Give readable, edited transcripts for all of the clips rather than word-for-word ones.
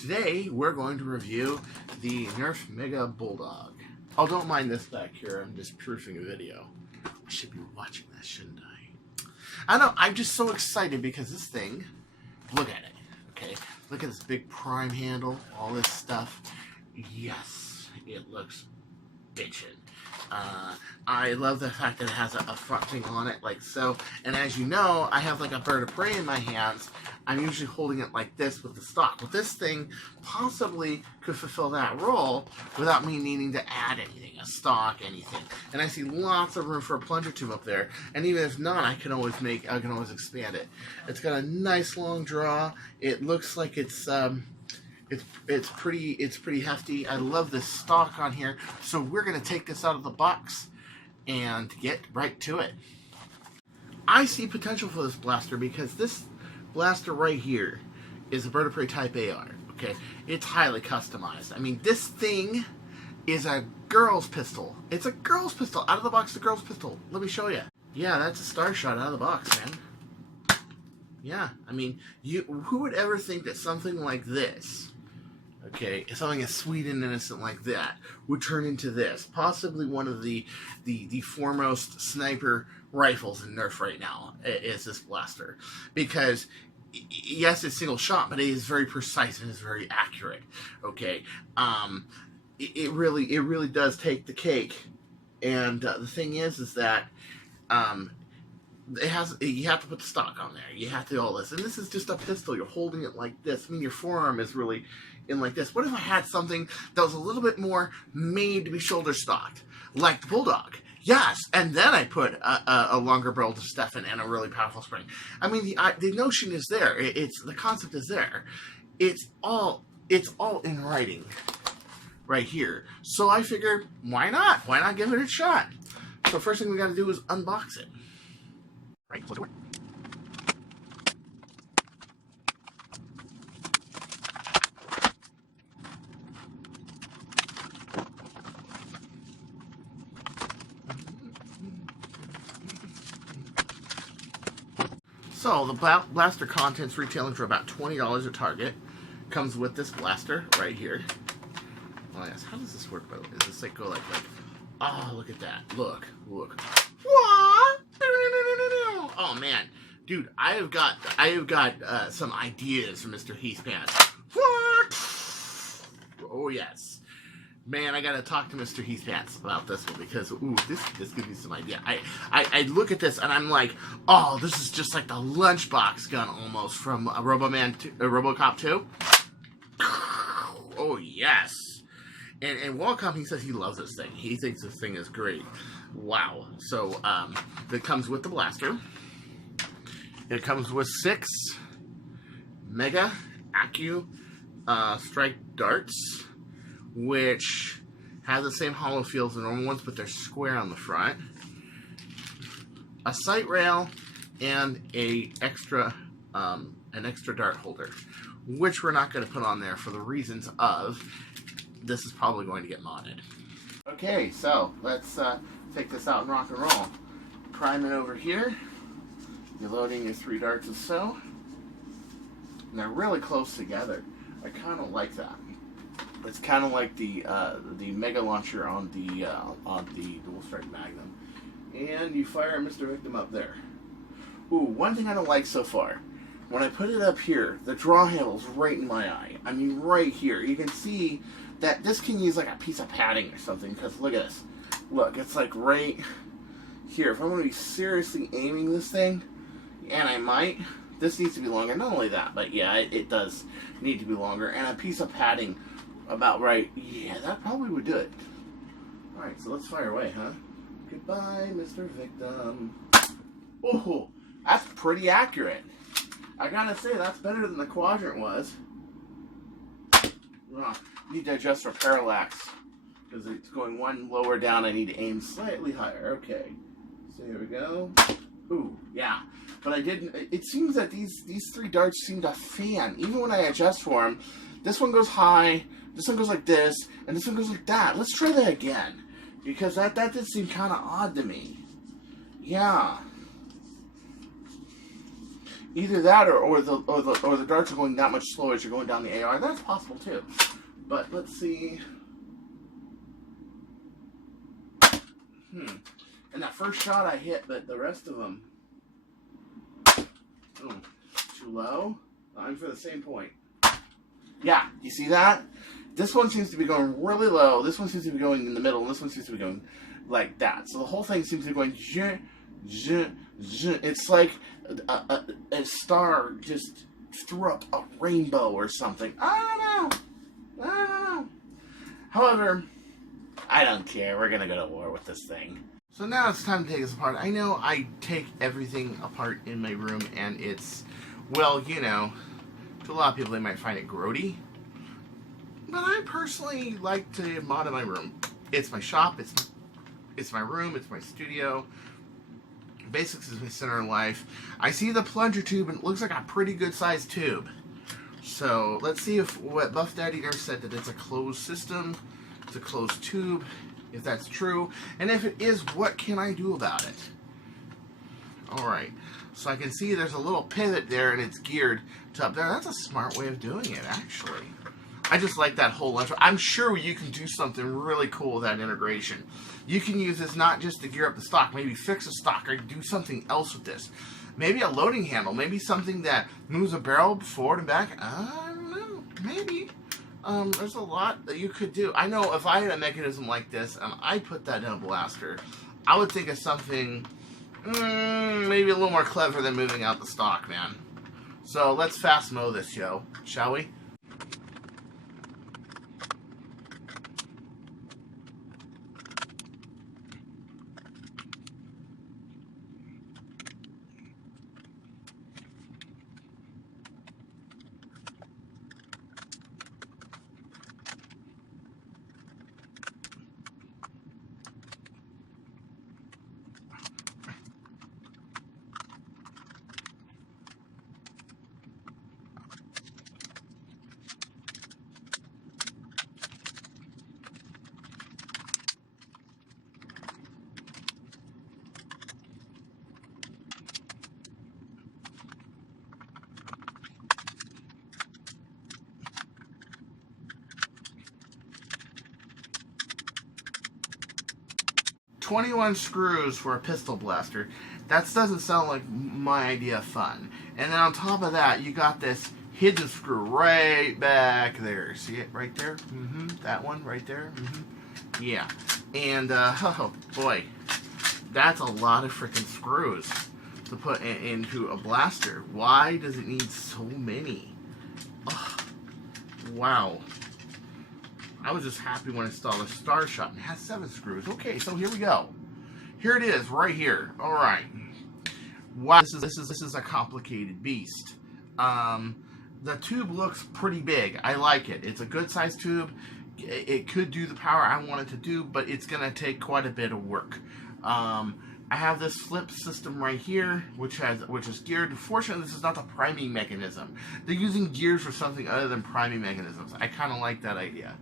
Today, we're going to review the Nerf Mega Bulldog. Oh, don't mind this back here. I'm just proofing a video. I should be watching this, shouldn't I? I know. I'm just so excited because this thing, look at it. Okay, look at this big prime handle, all this stuff. Yes, it looks bitchin'. I love the fact that it has a front thing on it like so, and as you know, I have like a bird of prey in my hands. I'm usually holding it like this with the stock. Well, this thing possibly could fulfill that role without me needing to add anything, a stock, anything. And I see lots of room for a plunger tube up there, and even if not, I can always expand it. It's got a nice long draw. It looks like it's pretty hefty. I love this stock on here. So we're going to take this out of the box and get right to it. I see potential for this blaster because this blaster right here is a bird of prey type AR. Okay, it's highly customized. I mean, this thing is a girl's pistol. It's a girl's pistol. Out of the box, the girl's pistol. Let me show you. Yeah, that's a star shot out of the box, man. Yeah, I mean, who would ever think that something like this, okay, something as sweet and innocent like that would turn into this? Possibly one of the foremost sniper rifles in Nerf right now is this blaster. Because, yes, it's single shot, but it is very precise and it's very accurate. Okay, it really does take the cake. And the thing is that you have to put the stock on there. You have to do all this. And this is just a pistol. You're holding it like this. I mean, your forearm is really in like this. What if I had something that was a little bit more made to be shoulder stocked? Like the Bulldog. Yes. And then I put a longer barrel to Stefan and a really powerful spring. I mean, the notion is there. The concept is there. It's all in writing right here. So I figured, why not? Why not give it a shot? So first thing we got to do is unbox it. Right, close the door. So the blaster contents retailing for about $20 at Target. Comes with this blaster right here. Oh yes, how does this work by the way? Does this like go like oh, look at that. Look. What? Oh man, dude, I have got some ideas from Mr. Heathpants. What? Oh yes, man, I gotta talk to Mr. Heathpants about this one because ooh, this gives me some idea. I look at this and I'm like, oh, this is just like the lunchbox gun almost from RoboCop 2. Oh yes. And Wacom, he says he loves this thing. He thinks this thing is great. Wow. So, it comes with the blaster. It comes with 6 Mega Accu Strike darts, which have the same hollow feel as the normal ones, but they're square on the front. A sight rail and an extra dart holder, which we're not going to put on there for the reasons of this is probably going to get modded. Okay, so let's take this out and rock and roll. Prime it over here. You're loading your 3 darts or so. And they're really close together. I kind of like that. It's kind of like the Mega Launcher on the Dual Strike Magnum. And you fire Mr. Victim up there. Ooh, one thing I don't like so far. When I put it up here, the draw handle's right in my eye. I mean, right here. You can see that this can use like a piece of padding or something, because look at this. Look, it's like right here. If I'm going to be seriously aiming this thing, and I might, this needs to be longer. Not only that, but yeah, it does need to be longer. And a piece of padding about right. Yeah, that probably would do it. Alright, so let's fire away, huh? Goodbye, Mr. Victim. Oh, that's pretty accurate. I gotta say, that's better than the quadrant was. Oh, need to adjust for parallax because it's going one lower down. I need to aim slightly higher. Okay, so here we go. Ooh, yeah, but I didn't. It seems that these 3 darts seem to fan even when I adjust for them. This one goes high, this one goes like this, and this one goes like that. Let's try that again because that did seem kind of odd to me. Yeah. Either that or the darts are going that much slower as you're going down the AR. That's possible too. But let's see. And that first shot I hit, but the rest of them, too low. I'm for the same point. Yeah, you see that? This one seems to be going really low. This one seems to be going in the middle, and this one seems to be going like that. So the whole thing seems to be going. It's like a star just threw up a rainbow or something. I don't know. However, I don't care. We're gonna go to war with this thing. So now it's time to take this apart. I know I take everything apart in my room, and it's, well, you know, to a lot of people they might find it grody. But I personally like to mod in my room. It's my shop, it's my room, it's my studio. Basics is my center of life. I see the plunger tube, and it looks like a pretty good sized tube. So let's see if what Buff Daddy Nerf said, that it's a closed system, it's a closed tube, if that's true. And if it is, what can I do about it? Alright, so I can see there's a little pivot there, and it's geared to up there. That's a smart way of doing it, actually. I just like that whole lunch. I'm sure you can do something really cool with that integration. You can use this not just to gear up the stock, maybe fix a stock or do something else with this. Maybe a loading handle, maybe something that moves a barrel forward and back. I don't know, maybe. There's a lot that you could do. I know if I had a mechanism like this and I put that in a blaster, I would think of something maybe a little more clever than moving out the stock, man. So let's fast mow this, yo, shall we? $21 screws for a pistol blaster. That doesn't sound like my idea of fun. And then on top of that, you got this hidden screw right back there. See it right there? That one right there? Yeah. And, oh boy, that's a lot of freaking screws to put into a blaster. Why does it need so many? Oh, wow. I was just happy when I saw the Star Shot. It has 7 screws. Okay, so here we go. Here it is, right here. All right. Wow, this is a complicated beast. The tube looks pretty big. I like it. It's a good sized tube. It could do the power I want it to do, but it's gonna take quite a bit of work. I have this flip system right here, which is geared. Fortunately, this is not the priming mechanism. They're using gears for something other than priming mechanisms. I kind of like that idea.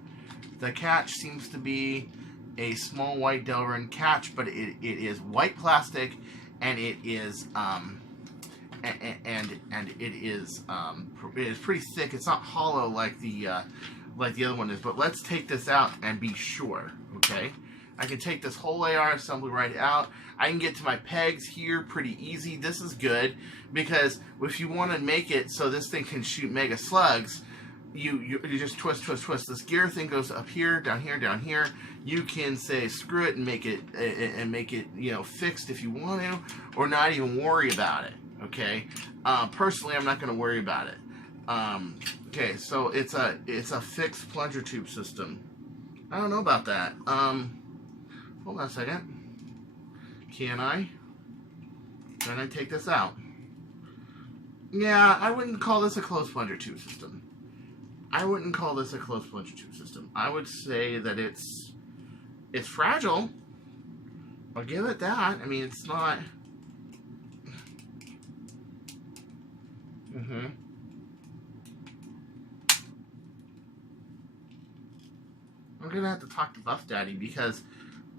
The catch seems to be a small white Delrin catch, but it is white plastic, and it is it is pretty thick. It's not hollow like the other one is. But let's take this out and be sure. Okay, I can take this whole AR assembly right out. I can get to my pegs here pretty easy. This is good because if you want to make it so this thing can shoot mega slugs, you just twist. This gear thing goes up here, down here, down here. You can say screw it and make it fixed if you want to, or not even worry about it. Okay. Personally, I'm not going to worry about it. Okay, so it's a fixed plunger tube system. I don't know about that. Hold on a second. Can I take this out? Yeah, I wouldn't call this a closed plunger tube system. I wouldn't call this a closed plunger tube system. I would say that it's fragile. I'll give it that. I mean, it's not. I'm gonna have to talk to Buff Daddy because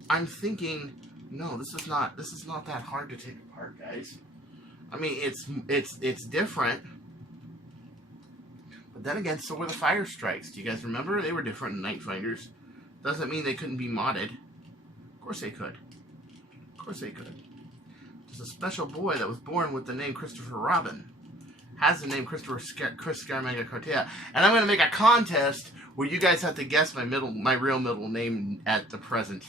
I'm thinking, no, this is not that hard to take apart, guys. I mean, it's different. But then again, so were the fire strikes. Do you guys remember? They were different in Night Finders. Doesn't mean they couldn't be modded. Of course they could. Of course they could. There's a special boy that was born with the name Christopher Robin. Has the name Chris Mega Cartaya. And I'm going to make a contest where you guys have to guess my real middle name at the present.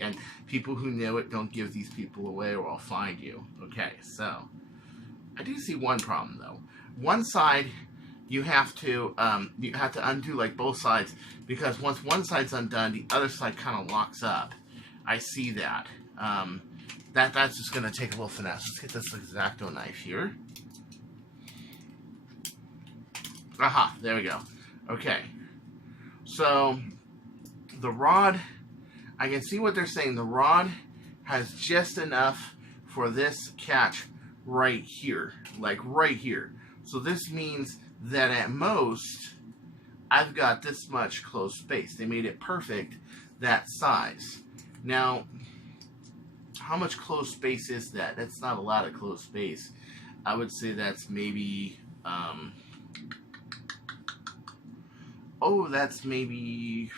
And people who know it, don't give these people away or I'll find you. Okay, so I do see one problem though. One side you have to undo like both sides, because once one side's undone, the other side kind of locks up. I see that. That's just going to take a little finesse. Let's get this X-Acto knife here. Aha, there we go. Okay. So, the rod, I can see what they're saying. The rod has just enough for this catch right here. Like right here. So this means that at most, I've got this much closed space. They made it perfect, that size. Now, how much closed space is that? That's not a lot of closed space. I would say that's maybe, that's maybe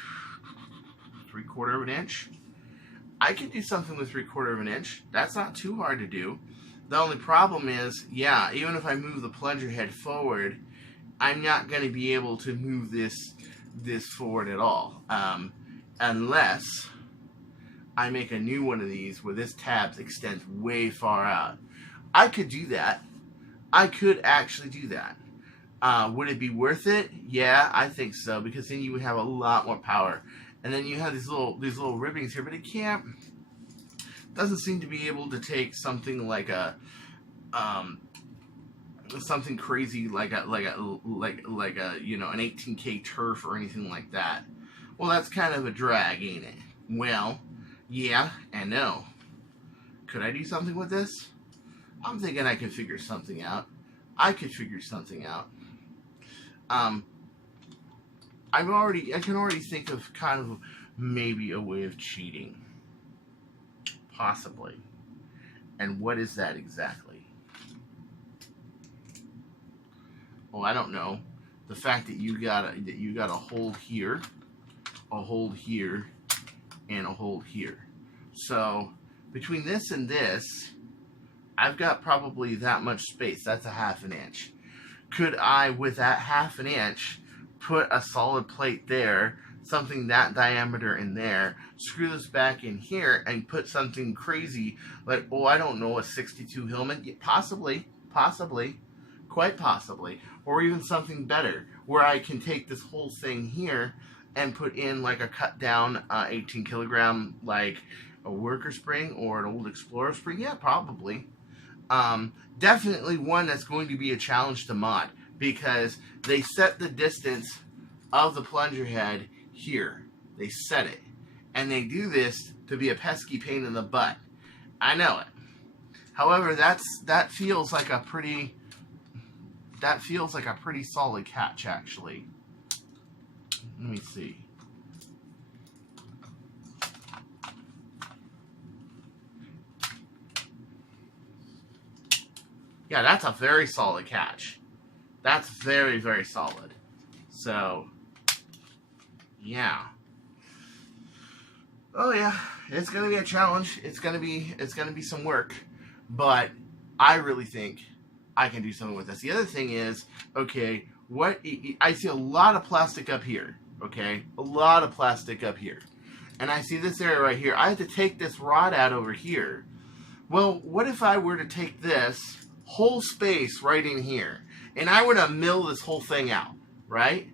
3/4 of an inch. I could do something with 3/4 of an inch. That's not too hard to do. The only problem is, yeah, even if I move the plunger head forward, I'm not going to be able to move this forward at all, unless I make a new one of these where this tab extends way far out. I could do that. I could actually do that. Would it be worth it? Yeah, I think so, because then you would have a lot more power. And then you have these little ribbings here, but it doesn't seem to be able to take something like a something crazy like a you know, an 18K turf or anything like that. Well, that's kind of a drag, ain't it? Well, yeah and no. Could I do something with this? I'm thinking I can figure something out. I could figure something out. I can already think of kind of maybe a way of cheating. Possibly. And what is that exactly? Oh, I don't know. The fact that you got a hold here, and a hold here. So between this and this, I've got probably that much space. That's a 1/2 inch. Could I, with that 1/2 inch, put a solid plate there, something that diameter in there, screw this back in here, and put something crazy like, oh, I don't know, a 62 Hillman? Possibly, quite possibly. Or even something better, where I can take this whole thing here and put in like a cut down 18 kilogram, like a worker spring or an old Explorer spring. Yeah, probably. Definitely one that's going to be a challenge to mod, because they set the distance of the plunger head here. They set it. And they do this to be a pesky pain in the butt. I know it. However, that feels like a pretty solid catch, actually. Let me see. Yeah, that's a very solid catch. That's very, very solid. So, yeah. Oh yeah, it's gonna be a challenge. It's gonna be some work, but I really think I can do something with this. The other thing is, okay, I see a lot of plastic up here. Okay, a lot of plastic up here, and I see this area right here. I have to take this rod out over here. Well, what if I were to take this whole space right in here, and I were to mill this whole thing out, right?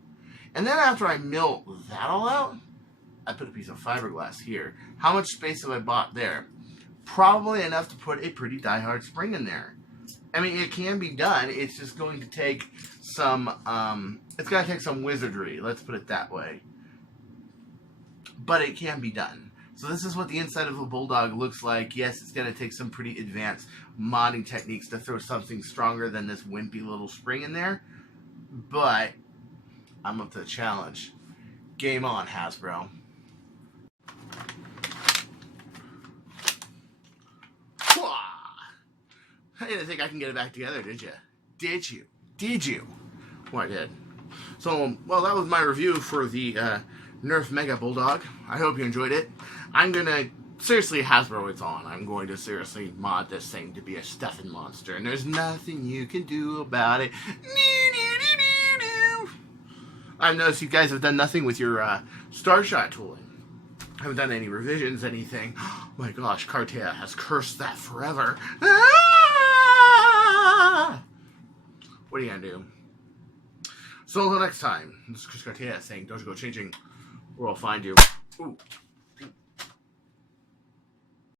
And then after I mill that all out, I put a piece of fiberglass here. How much space have I bought there? Probably enough to put a pretty die-hard spring in there. I mean, it can be done. It's just going to take some, it's going to take some wizardry, let's put it that way. But it can be done. So this is what the inside of a Bulldog looks like. Yes, it's going to take some pretty advanced modding techniques to throw something stronger than this wimpy little spring in there. But I'm up to the challenge. Game on, Hasbro. didn't think I can get it back together, did you? Did you? Did you? Well, I did. So, well, that was my review for the Nerf Mega Bulldog. I hope you enjoyed it. I'm going to, seriously, Hasbro it's on. I'm going to seriously mod this thing to be a stuffing monster, and there's nothing you can do about it. I've noticed you guys have done nothing with your Starshot tooling. Haven't done any revisions, anything. Oh my gosh, Cartaya has cursed that forever. Ah! What are you going to do? So until next time, this is Chris Cartaya saying, don't you go changing, or I'll find you. Ooh.